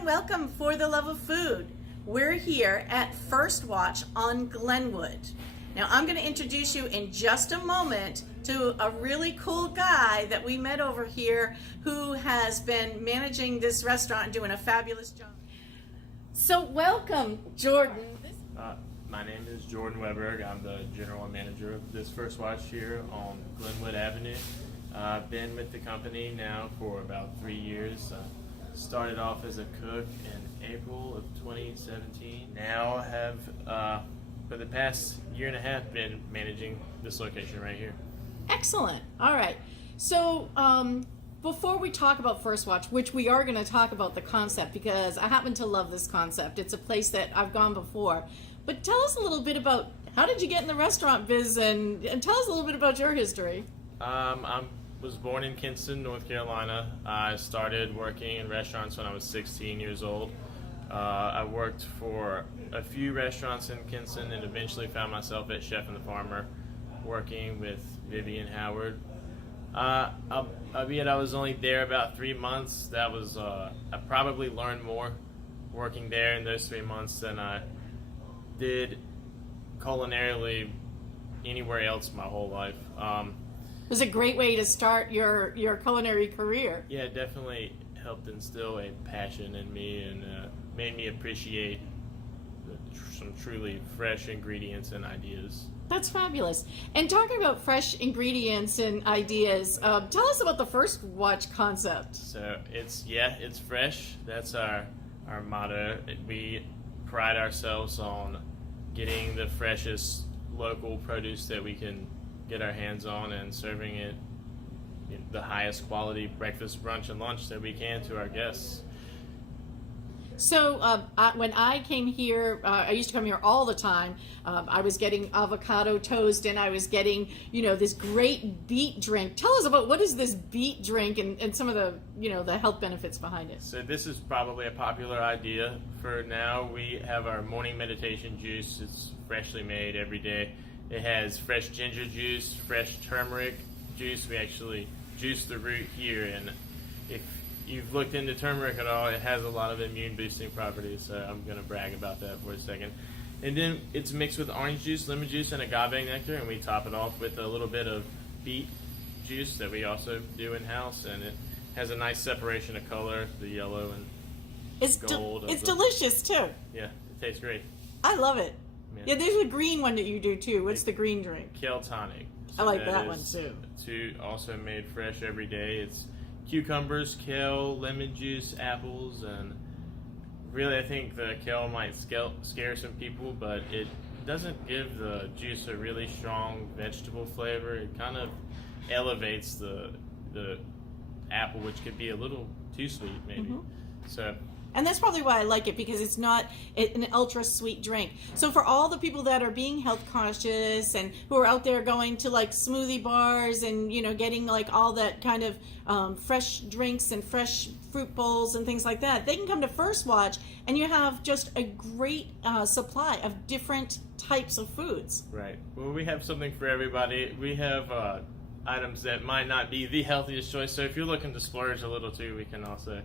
and welcome for the love of food. We're here at First Watch on Glenwood. Now I'm going to introduce you in just a moment to a really cool guy that we met over here who has been managing this restaurant and doing a fabulous job. So welcome, Jordan. My name is Jordan Weberg. I'm the general manager of this First Watch here on Glenwood Avenue. I've been with the company now for about 3 years. Started off as a cook in April of 2017. Now have, for the past year and a half, been managing this location right here. Excellent. All right. So before we talk about First Watch, which we are going to talk about the concept because I happen to love this concept. It's a place that I've gone before. But tell us a little bit about how did you get in the restaurant biz and tell us a little bit about your history. I was born in Kinston, North Carolina. I started working in restaurants when I was 16 years old. I worked for a few restaurants in Kinston and eventually found myself at Chef and the Farmer working with Vivian Howard. Albeit I was only there about 3 months, that was I probably learned more working there in those 3 months than I did culinarily anywhere else my whole life. It was a great way to start your culinary career. Yeah, it definitely helped instill a passion in me and made me appreciate some truly fresh ingredients and ideas. That's fabulous. And talking about fresh ingredients and ideas, tell us about the First Watch concept. So it's fresh. That's our motto. We pride ourselves on getting the freshest local produce that we can get our hands on and serving it in the highest quality breakfast, brunch, and lunch that we can to our guests. So when I came here, I used to come here all the time. I was getting avocado toast and I was getting, this great beet drink. Tell us about what is this beet drink and some of the, the health benefits behind it. So this is probably a popular idea for now. We have our morning meditation juice. It's freshly made every day. It has fresh ginger juice, fresh turmeric juice. We actually juice the root here, and if you've looked into turmeric at all, it has a lot of immune boosting properties, so I'm going to brag about that for a second. And then it's mixed with orange juice, lemon juice, and agave nectar, and we top it off with a little bit of beet juice that we also do in-house, and it has a nice separation of color, the yellow and gold. It's delicious, too. Yeah, it tastes great. I love it. Yeah, there's a green one that you do, too. What's the green drink? Kale tonic. So I like that one, too. Also made fresh every day. It's cucumbers, kale, lemon juice, apples, and really I think the kale might scare some people, but it doesn't give the juice a really strong vegetable flavor. It kind of elevates the apple, which could be a little too sweet maybe. Mm-hmm. And that's probably why I like it, because it's not an ultra sweet drink. So for all the people that are being health conscious and who are out there going to like smoothie bars and, getting like all that kind of fresh drinks and fresh fruit bowls and things like that, they can come to First Watch and you have just a great supply of different types of foods. Right. Well, we have something for everybody. We have items that might not be the healthiest choice. So if you're looking to splurge a little too, we can also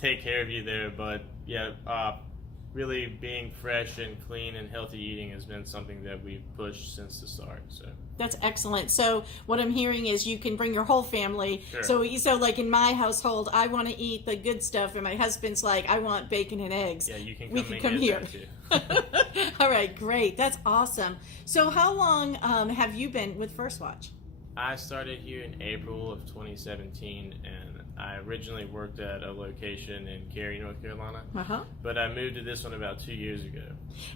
take care of you there. But yeah, really being fresh and clean and healthy eating has been something that we've pushed since the start. So that's excellent. So what I'm hearing is you can bring your whole family. Sure. So like in my household, I want to eat the good stuff, and my husband's like, I want bacon and eggs. Yeah, you can we can come here. Too. All right, great. That's awesome. So how long have you been with First Watch? I started here in April of 2017, and I originally worked at a location in Cary, North Carolina, but I moved to this one about 2 years ago.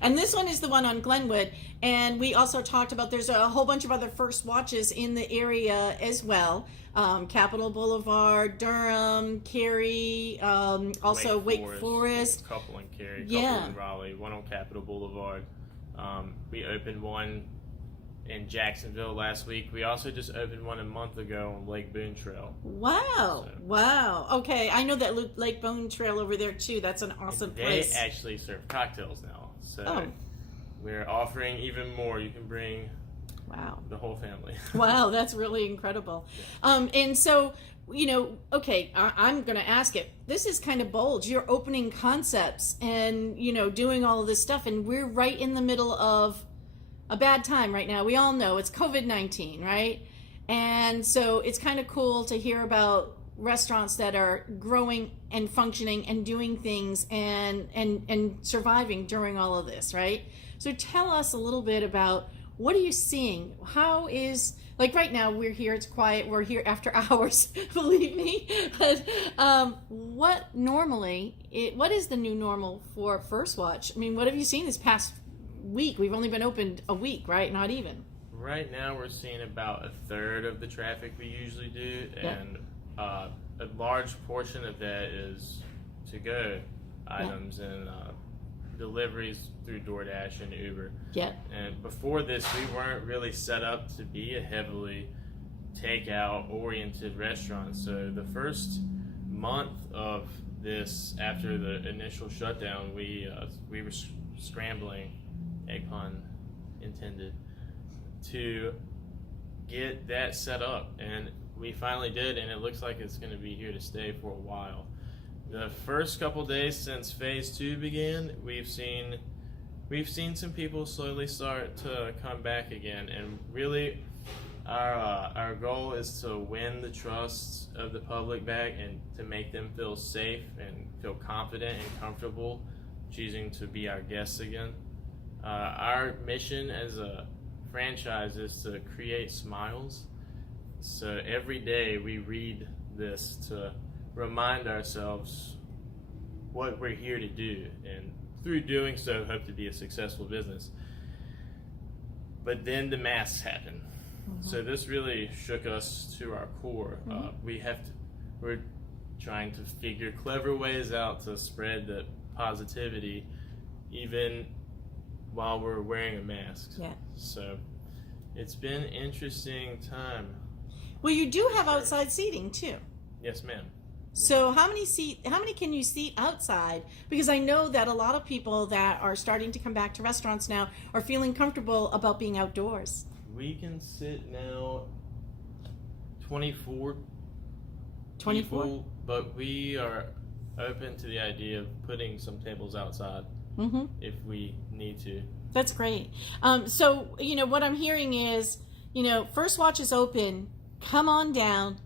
And this one is the one on Glenwood, and we also talked about there's a whole bunch of other First Watches in the area as well. Capitol Boulevard, Durham, Cary, also Wake Forest. A couple in Cary, a couple in Raleigh, one on Capitol Boulevard. We opened one in Jacksonville last week. We also just opened one a month ago on Lake Boone Trail. Wow. Wow. Okay, I know that Lake Boone Trail over there too. That's an awesome place. They actually serve cocktails now. So we're offering even more. You can bring Wow. The whole family. Wow, that's really incredible. And so, okay, I'm going to ask it. This is kind of bold. You're opening concepts and, doing all of this stuff. And we're right in the middle of a bad time right now. We all know it's COVID-19, right? And so it's kind of cool to hear about restaurants that are growing and functioning and doing things and surviving during all of this, right? So tell us a little bit about, what are you seeing? How is, like right now we're here, it's quiet, we're here after hours, believe me. But what is the new normal for First Watch? I mean, what have you seen this past week? We've only been opened a week, right? Not even. Right now we're seeing about a third of the traffic we usually do, and a large portion of that is to-go items and deliveries through DoorDash and Uber. Yeah. And before this, we weren't really set up to be a heavily takeout-oriented restaurant. So the first month of this, after the initial shutdown, we were scrambling, egg pun intended, to get that set up, and we finally did, and it looks like it's going to be here to stay for a while. The first couple days since phase 2 began, we've seen some people slowly start to come back again, and really our goal is to win the trust of the public back and to make them feel safe and feel confident and comfortable choosing to be our guests again. Our mission as a franchise is to create smiles. So every day we read this to remind ourselves what we're here to do, and through doing so hope to be a successful business. But then the masks happen. So this really shook us to our core. We're trying to figure clever ways out to spread the positivity even while we're wearing a mask. Yeah. So it's been an interesting time. Well, you do have outside seating too. Yes, ma'am. So how many can you seat outside? Because I know that a lot of people that are starting to come back to restaurants now are feeling comfortable about being outdoors. We can sit now 24 people, but we are open to the idea of putting some tables outside if we need to. That's great. So, what I'm hearing is, First Watch is open. Come on down.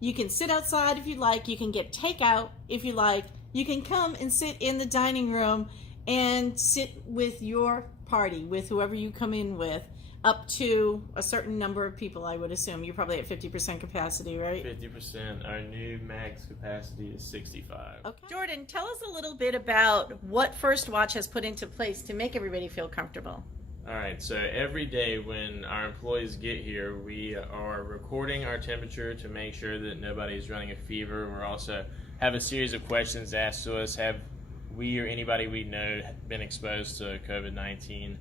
You can sit outside if you like. You can get takeout if you like. You can come and sit in the dining room and sit with your party, with whoever you come in with, up to a certain number of people, I would assume. You're probably at 50% capacity, right? 50%. Our new max capacity is 65. Okay. Jordan, tell us a little bit about what First Watch has put into place to make everybody feel comfortable. All right, so every day when our employees get here, we are recording our temperature to make sure that nobody's running a fever. We also have a series of questions asked to us. Have we or anybody we know been exposed to COVID-19?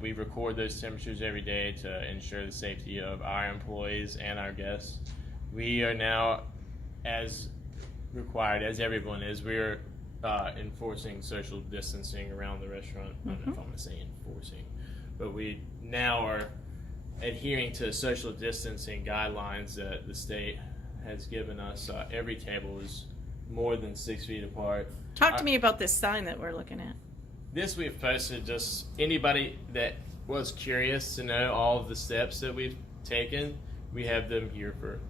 We record those temperatures every day to ensure the safety of our employees and our guests. We are now, as required, as everyone is, we're enforcing social distancing around the restaurant. I don't know if I'm going to say enforcing, but we now are adhering to social distancing guidelines that the state has given us. Every table is more than 6 feet apart. Talk to me about this sign that we're looking at. This we've posted, just anybody that was curious to know all of the steps that we've taken, we have them here for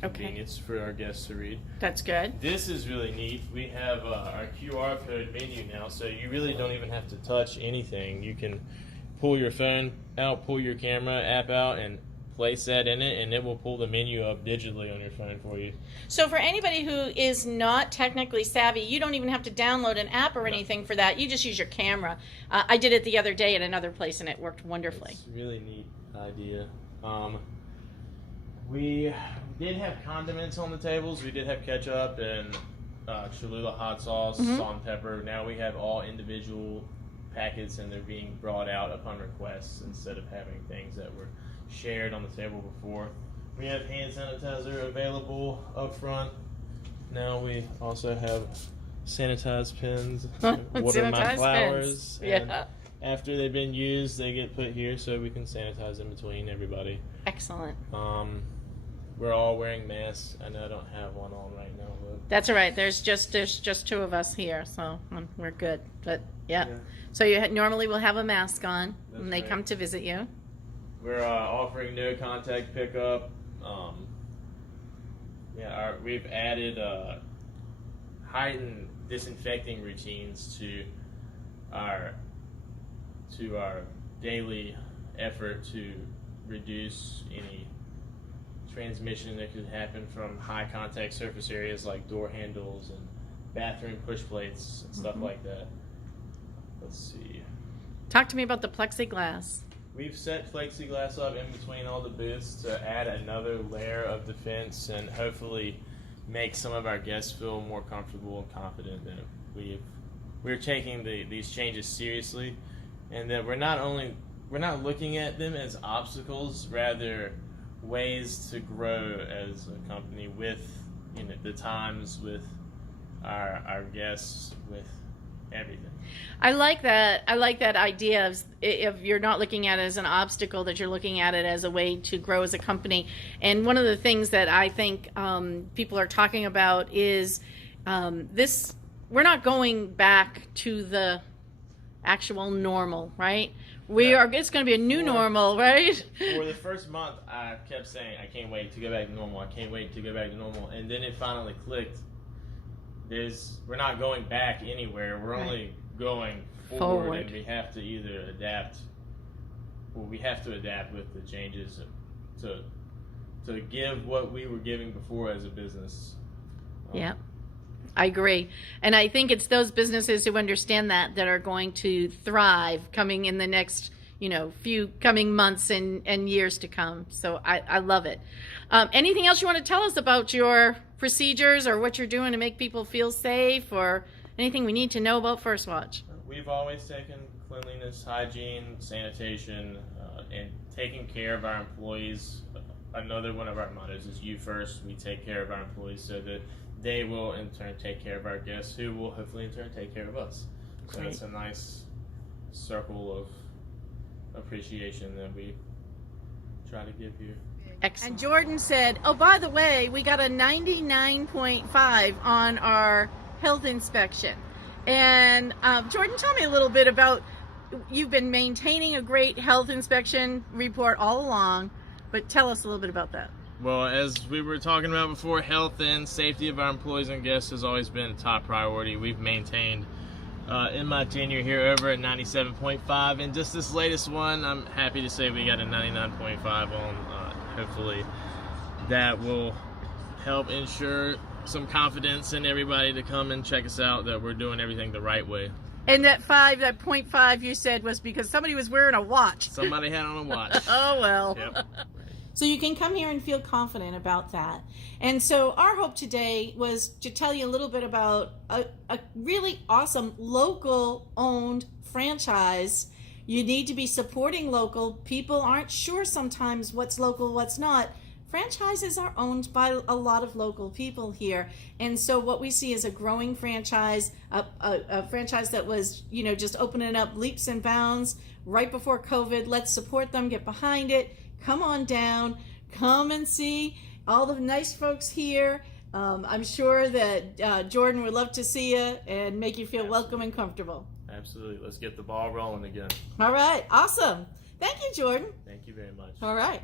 convenience for our guests to read. That's good. This is really neat. We have our QR code menu now, so you really don't even have to touch anything. You can pull your phone out, pull your camera app out, and place that in it, and it will pull the menu up digitally on your phone for you. So for anybody who is not technically savvy, you don't even have to download an app or anything for that. You just use your camera. I did it the other day at another place, and it worked wonderfully. It's a really neat idea. We did have condiments on the tables. We did have ketchup and Cholula hot sauce, salt and pepper. Now we have all individual packets, and they're being brought out upon request instead of having things that were shared on the table before. We have hand sanitizer available up front. Now we also have sanitized pens, water my flowers, and after they've been used, they get put here so we can sanitize in between everybody. Excellent. We're all wearing masks. I know I don't have one on right now, but That's all right. There's just two of us here, so we're good. But yeah. So you normally will have a mask on when they come to visit you. We're offering no contact pickup. We've added heightened disinfecting routines to our daily effort to reduce any transmission that could happen from high contact surface areas like door handles and bathroom push plates and stuff like that. Let's see. Talk to me about the plexiglass. We've set plexiglass up in between all the booths to add another layer of defense and hopefully make some of our guests feel more comfortable and confident that we're taking these changes seriously, and that we're not looking at them as obstacles, rather ways to grow as a company with the times, with our guests, with everything. I like that idea of if you're not looking at it as an obstacle, that you're looking at it as a way to grow as a company. And one of the things that I think people are talking about is this. We're not going back to the actual normal, right? It's going to be a new normal, right? For the first month, I kept saying, I can't wait to go back to normal. I can't wait to go back to normal. And then it finally clicked. We're not going back anywhere. We're only going forward, and we have to either adapt. Well, we have to adapt with the changes to give what we were giving before as a business. Yeah, I agree. And I think it's those businesses who understand that are going to thrive coming in the next, few coming months and years to come. So I love it. Anything else you want to tell us about your procedures or what you're doing to make people feel safe, or anything we need to know about First Watch? We've always taken cleanliness, hygiene, sanitation, and taking care of our employees. Another one of our mottos is you first. We take care of our employees so that they will in turn take care of our guests, who will hopefully in turn take care of us. So it's a nice circle of appreciation that we try to give here. Excellent. And Jordan said, oh, by the way, we got a 99.5 on our health inspection. And Jordan, tell me a little bit about, you've been maintaining a great health inspection report all along, but tell us a little bit about that. Well, as we were talking about before, health and safety of our employees and guests has always been a top priority. We've maintained in my tenure here over at 97.5, and just this latest one, I'm happy to say we got a 99.5 on. Hopefully that will help ensure some confidence in everybody to come and check us out, that we're doing everything the right way. And that 0.5 you said was because somebody was wearing a watch. Somebody had on a watch. Oh, well. Yep. So you can come here and feel confident about that. And so our hope today was to tell you a little bit about a really awesome local owned franchise. You need to be supporting local. People aren't sure sometimes what's local, what's not. Franchises are owned by a lot of local people here. And so what we see is a growing franchise, a franchise that was, just opening up leaps and bounds right before COVID. Let's support them, get behind it. Come on down, come and see all the nice folks here. I'm sure that Jordan would love to see you and make you feel welcome and comfortable. Absolutely. Let's get the ball rolling again. All right. Awesome. Thank you, Jordan. Thank you very much. All right.